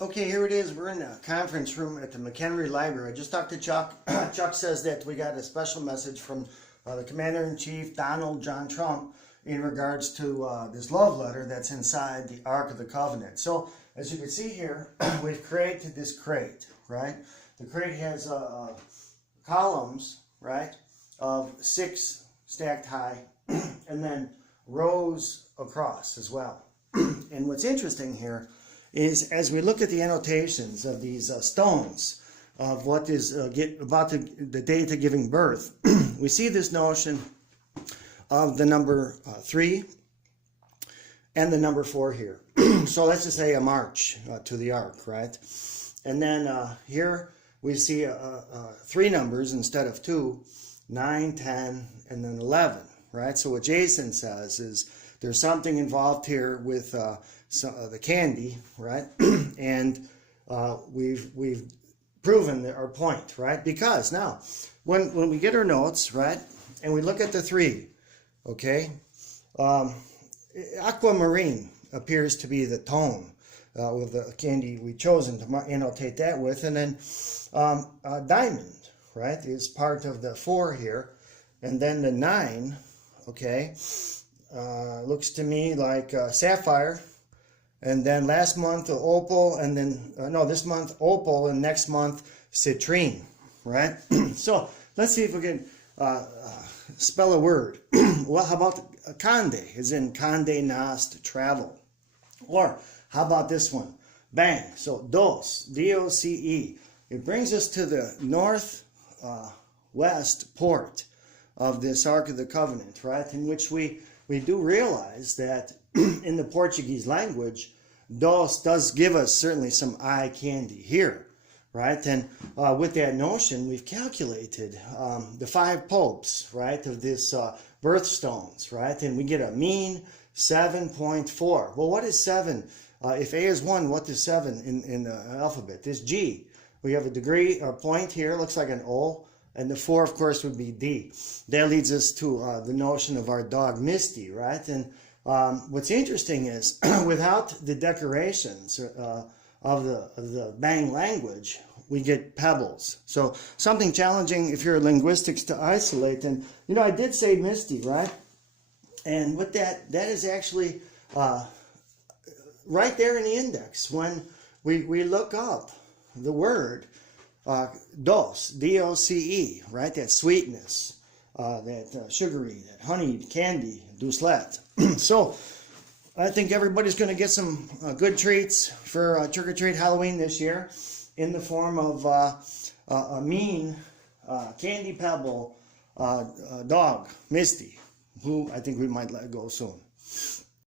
Okay, here it is. We're in a conference room at the McHenry Library. I just talked to Chuck. Chuck says that we got a special message from the Commander-in-Chief, Donald John Trump, in regards to this love letter that's inside the Ark of the Covenant. So, as you can see here, we've created this crate, right? The crate has columns, right, of 6 stacked high, and then rows across as well. And what's interesting here is as we look at the annotations of these stones of what is about the date of giving birth, we see this notion of the number 3 and the number 4 here. So let's just say a march to the ark, right? And then here we see 3 numbers instead of 2, 9, 10, and then 11, right? So what Jason says is there's something involved here with the candy, right? And we've proven our point, right? Because now, when we get our notes, right, and we look at the 3, okay, aquamarine appears to be the tone with the candy we've chosen to annotate that with, and then diamond, right, is part of the 4 here, and then the 9, okay, looks to me like sapphire, and then last month opal, and then no, this month opal, and next month citrine, right? So let's see if we can spell a word. Well, how about Conde? Is in Conde Nast, travel. Or how about this one? Bang. So dos, D-O-C-E. It brings us to the north west port of this Ark of the Covenant, right? In which we do realize that in the Portuguese language, dos does give us certainly some eye candy here, right? And with that notion, we've calculated the 5 popes, right, of this birthstones, right? And we get a mean 7.4. Well, what is 7? If A is 1, what is 7 in the alphabet? This G. We have a degree or point here, looks like an O. And the 4, of course, would be D. That leads us to the notion of our dog, Misty, right? And what's interesting is, without the decorations of the Bang language, we get pebbles. So something challenging if you're linguistics to isolate. And, you know, I did say Misty, right? And with that is actually right there in the index. When we look up the word dos, D-O-C-E, right? That sweetness, that sugary, that honeyed candy, doucelet. So I think everybody's going to get some good treats for trick-or-treat Halloween this year in the form of a mean candy pebble dog, Misty, who I think we might let go soon.